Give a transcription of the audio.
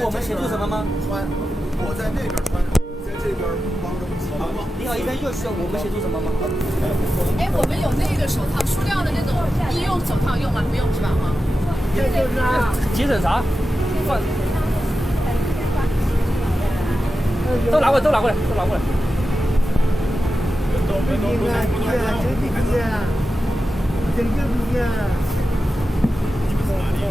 我们协助什么吗？穿，我在那边穿，在这边帮着洗头发。你好，医生又需要我们协助什么吗？哎，我们有那个手套，塑料的那种医用手套用吗？不用是吧？哈。这就是啊。急诊啥？放。都拿过来，都拿过来，都拿过来。你们从哪里？